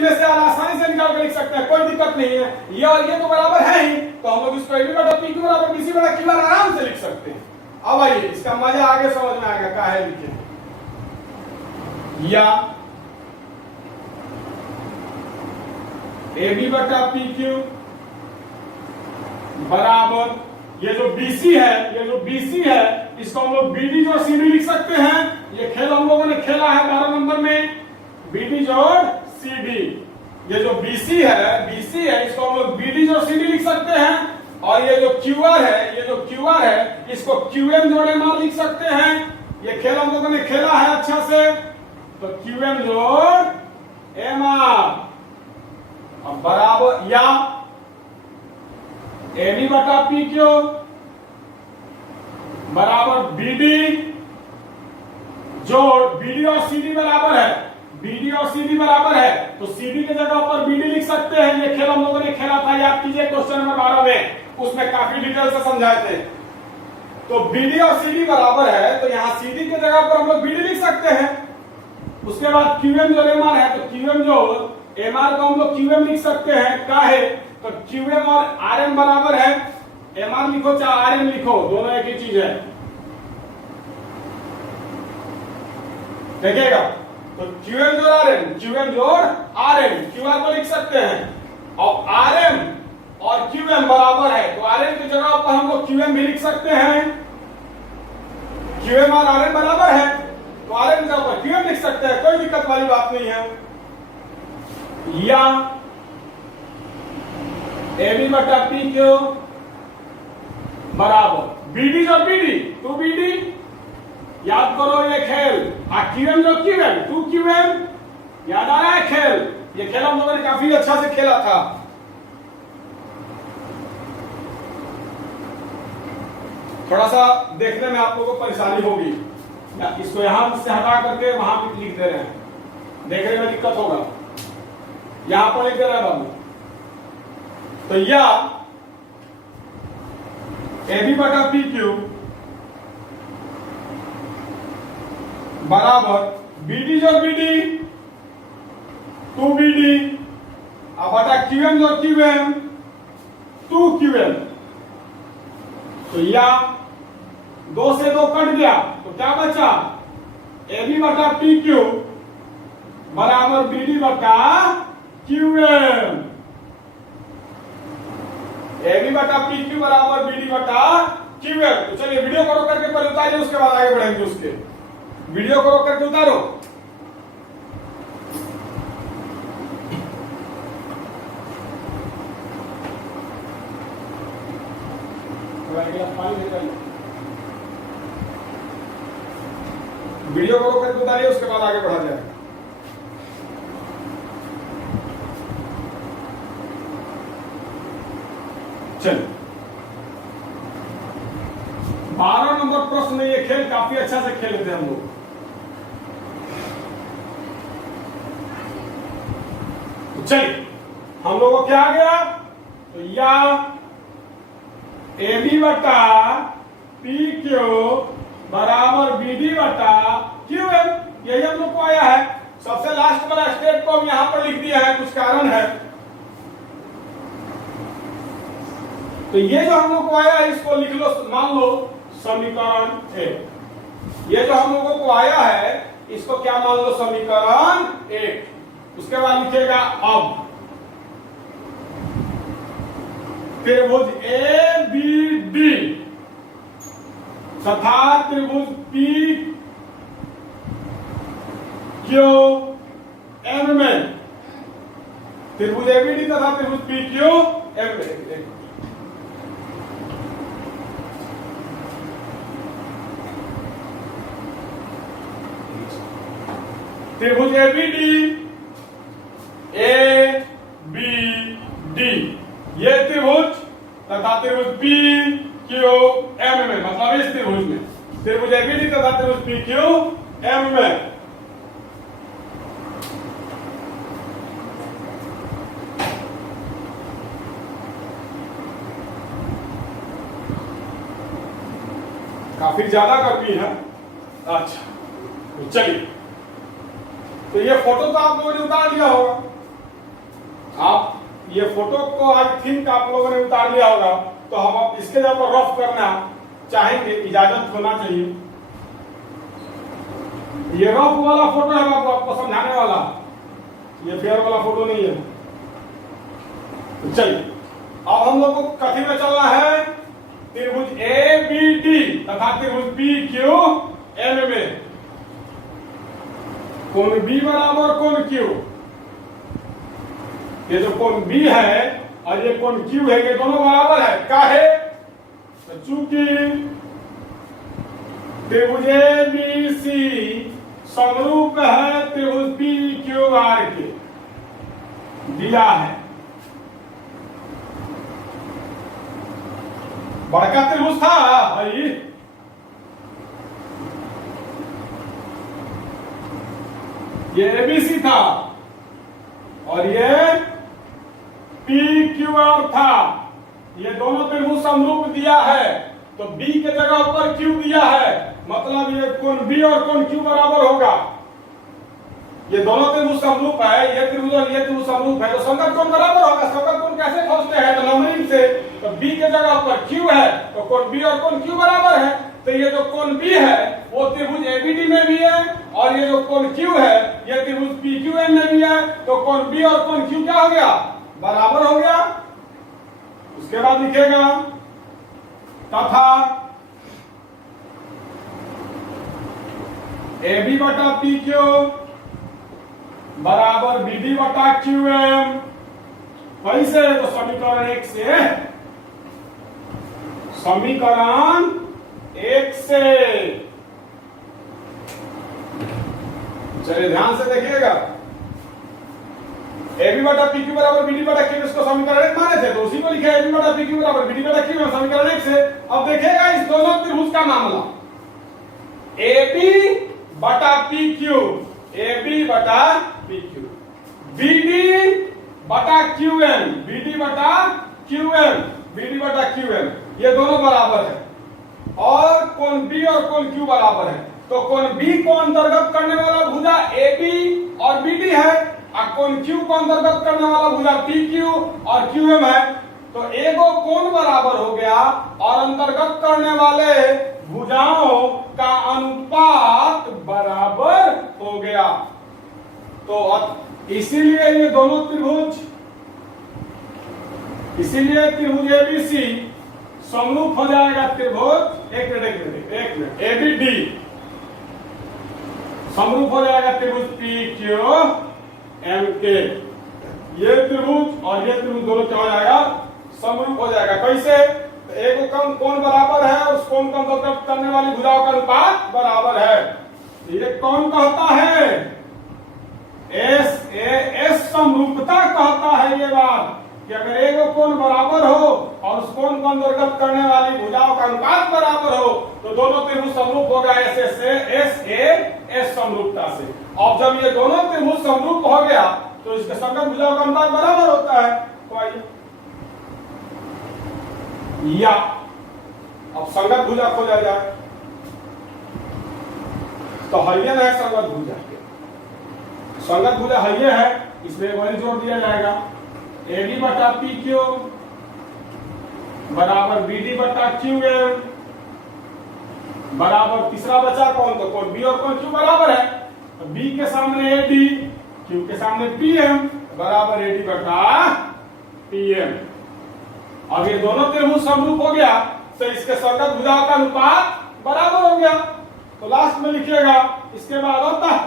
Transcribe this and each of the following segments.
में से आसानी से निकाल के लिख सकते हैं, कोई दिक्कत नहीं है। ये और ये तो बराबर है ही, तो हम लोग इसको AB बटा PQ बराबर BC बटा QR आराम से लिख सकते हैं। अब आइए इसका मजा आगे समझ में आएगा, क्या है लिखे। या AB बटा PQ बराबर ये जो BC है इसको हम लोग BD जोड़ CD लिख सकते हैं। ये खेल हम लोगों ने खेला है 12 नंबर में, BD जोड़ CD। ये जो BC है इसको हम लोग BD जोड़ CD लिख सकते हैं। और ये जो QR है इसको QM जोड़ MR लिख सकते हैं। ये खेल हम लोगों ने खेला है अच्छा से, तो QM जोड़ MR अब बराबर या AB बटा PQ बराबर BD जोड़ BD और CD बराबर है, तो CD की जगह पर BD लिख सकते हैं। ये खेल हम लोगों ने खेला था, याद कीजिए क्वेश्चन नंबर 12 में, उसमें काफी डिटेल से समझाए थे। तो BD और CD बराबर है, तो यहाँ CD की जगह पर हम लोग BD लिख सकते हैं। उसके बाद QM जो MR है, तो QM जो MR को हम लोग QM लिख सकते हैं। क्या है, तो QM और RM बराबर है, MR लिखो चाहे RM लिखो, दोनों एक ही चीज है। देखिएगा, तो QM जोड़ RM, QR को लिख सकते हैं। और RM और QM बराबर है, तो RM की जगह पर हम लोग QM भी लिख सकते हैं। QM और RM बराबर है, तो RM की जगह पर QM लिख सकते हैं, कोई दिक्कत वाली बात नहीं है। या AB बटा PQ बराबर BD जो BD 2BD, याद करो ये खेल। QM जो QM 2QM, याद आ रहा है खेल। ये खेल हम लोगों ने काफी अच्छा से खेला था। थोड़ा सा देखने में आप लोगों को परेशानी होगी, इसको यहां से हटा करके वहां भी लिख दे रहे हैं, देखने में दिक्कत होगा। यहां पर लिख दे रहा है बाबू, तो या AB बटा PQ बराबर BD जो BD 2BD अब बटा QM जो QM 2QM। तो या 2 से 2 कट गया, तो क्या बचा, AB बटा PQ बराबर BD बटा QM। AB बटा PQ बराबर BD बटा QM। तो चलिए वीडियो को रोक करके पहले उतारिए, उसके बाद आगे बढ़ेंगे। उसके वीडियो को रोक करके उतारो। वीडियो को रोक करके उतारिए, उसके बाद आगे बढ़ा जाए। चलिए 12 नंबर प्रश्न में ये खेल काफी अच्छा से खेले थे हम लोग। चलिए हम लोगों को क्या आ गया, तो या AB बटा PQ बराबर BD बटा QM, यही हम लोग को आया है। सबसे लास्ट वाला स्टेप को हम यहां पर लिख दिया है, कुछ कारण है। तो ये जो हम लोग को आया है इसको लिख लो, मान लो समीकरण 1। ये जो हम लोगों को आया है इसको क्या मान लो, समीकरण 1। उसके बाद लिखेगा अब त्रिभुज ABD तथा त्रिभुज PQM में, त्रिभुज ABD तथा त्रिभुज PQM में त्रिभुज ABD ये त्रिभुज तथा त्रिभुज PQM में, मतलब इस त्रिभुज में, त्रिभुज ABD तथा त्रिभुज PQM में काफी ज्यादा गर्मी है। अच्छा तो चलिए, तो ये फोटो तो आप लोगों ने उतार लिया होगा, ये फोटो को आई थिंक आप लोगों ने उतार लिया होगा, तो हम अब इसके जब रफ करना चाहेंगे, इजाजत होना चाहिए। ये रफ वाला फोटो है बाबू, आपको समझाने वाला, ये फेयर वाला फोटो नहीं है। तो चलिए अब हम लोग को कथी में चलना है, त्रिभुज ए बी डी तथा त्रिभुज पी क्यू एम में कोण बी बराबर कोण क्यू। ये जो कोण बी है और ये कोण क्यू है, ये दोनों बराबर है। काहे? तो चूंकि त्रिभुज ए बी सी समरूप है त्रिभुज पी क्यू आर के, दिया है। बड़का त्रिभुज था भाई, ये एबीसी था और ये पी क्यू आर था। ये दोनों त्रिभुज समरूप दिया है, तो बी के जगह पर क्यू दिया है, मतलब ये कोण बी और कोण क्यू बराबर होगा। ये दोनों त्रिभुज समरूप है, ये त्रिभुज और ये त्रिभुज समरूप है, तो संगत कोण बराबर होगा। संगत कोण कैसे खोजते हैं? तो नंबरिंग से। तो बी के जगह पर क्यू है, तो कोण बी और कोण क्यू बराबर है। तो ये जो कोण बी है वो त्रिभुज एबीडी में भी है, और ये जो कोण क्यू है ये त्रिभुज पीक्यूएम में भी है। तो कोण बी और कोण क्यू क्या हो गया? बराबर हो गया। उसके बाद लिखेगा तथा AB बटा PQ बराबर BD बटा QM। कैसे? तो समीकरण 1 से, समीकरण 1 से, चलिए ध्यान से देखिएगा। AB बटा PQ बराबर BD बटा QM, इसको समीकरण 1 माने थे, तो उसी को लिखा AB बटा PQ बराबर BD बटा QM समीकरण 1 से। अब देखिएगा इस दोनों त्रिभुज का मामला, AB बटा PQ, AB बटा PQ, BD बटा QM, BD बटा QM, BD बटा QM, ये दोनों बराबर है। और कोण B और कोण Q बराबर है, तो कोण B को अंतर्गत करने वाला भुजा AB और BD है, और कोण Q को अंतर्गत करने वाला भुजा PQ और QM है। तो एगो कोण बराबर हो गया और अंतर्गत करने वाले भुजाओं का अनुपात बराबर हो गया। तो इसीलिए ये दोनों त्रिभुज, इसीलिए त्रिभुज एबीसी समरूप हो जाएगा त्रिभुज, एक मिनट एबीडी समरूप हो जाएगा त्रिभुज पी क्यू एम के। ये त्रिभुज और ये त्रिभुज दोनों क्या हो जाएगा? समरूप हो जाएगा। कैसे? तो एक कम कोण बराबर है, उस कोण को अंतर्गत करने वाली भुजाओं का अनुपात बराबर है। ये कौन कहता है? एस समरूपता कहता है ये बात, कि अगर एक कोण बराबर हो और उस कोण को अंतर्गत करने वाली भुजाओं का अनुपात बराबर हो, तो दोनों त्रिभुज समरूप होगा एस समरूपता से। अब जब ये दोनों त्रिभुज समरूप हो गया, तो इसके संगत भुजाओं का अनुपात बराबर होता है। तो आइए, या अब संगत भुजा खोजा जाए, तो हयन है संगत भुजा, संगत भुजा हये है, इसमें वही जोड़ दिया जाएगा। AB बटा PQ बराबर BD बटा QM बराबर तीसरा बचा कौन? तो कोण B और कोण Q बराबर है, तो B के सामने AD, Q के सामने PM बराबर AD बटा PM। अब ये दोनों त्रिभुज समरूप हो गया, तो इसके संगत भुजाओं का अनुपात बराबर हो गया। तो लास्ट में लिखिएगा, इसके बाद होता है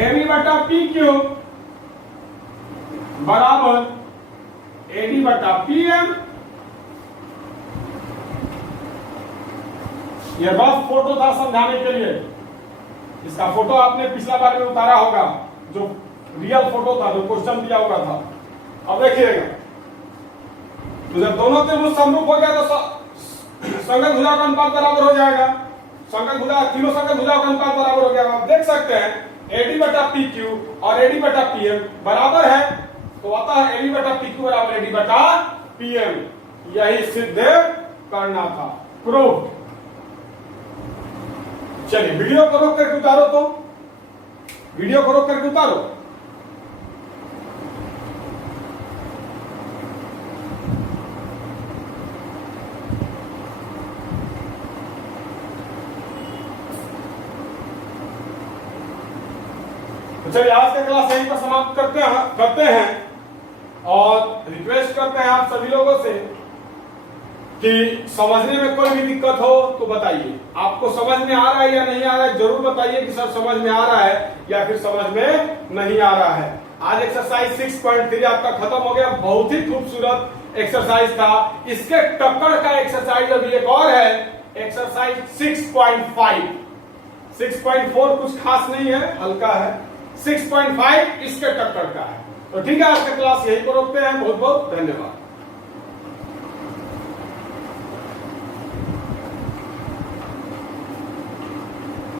AB बटा PQ बराबर AD बटा PM। ये रफ फोटो था समझाने के लिए, इसका फोटो आपने पिछला बार में उतारा होगा, जो रियल फोटो था, जो क्वेश्चन दिया हुआ था। अब देखिएगा, तो जब दोनों त्रिभुज समरूप हो गया, तो संगत भुजा का अनुपात बराबर हो जाएगा। संगत भुजा, तीनों संगत भुजाओं का अनुपात बराबर हो गया। आप देख सकते हैं AD बटा PQ और AD बटा PM बराबर है, तो आता है AD बटा PQ बराबर AD बटा PM। यही सिद्ध करना था, प्रूफ। चलिए वीडियो को रोक करके उतारो, तो वीडियो को रोक करके उतारो। तो चलिए आज का क्लास यहीं पर समाप्त करते हैं और रिक्वेस्ट करते हैं आप सभी लोगों से कि समझने में कोई भी दिक्कत हो तो बताइए। आपको समझ में आ रहा है या नहीं आ रहा है जरूर बताइए कि सर समझ में आ रहा है या फिर समझ में नहीं आ रहा है। आज एक्सरसाइज 6.3 आपका खत्म हो गया। बहुत ही खूबसूरत एक्सरसाइज था। इसके टक्कर का एक्सरसाइज अभी एक और है, एक्सरसाइज 6.5। 6.4 कुछ खास नहीं है, हल्का है। 6.5 इसके टक्कर का है। तो ठीक है, आज का क्लास यहीं पर रोकते हैं। बहुत बहुत धन्यवाद।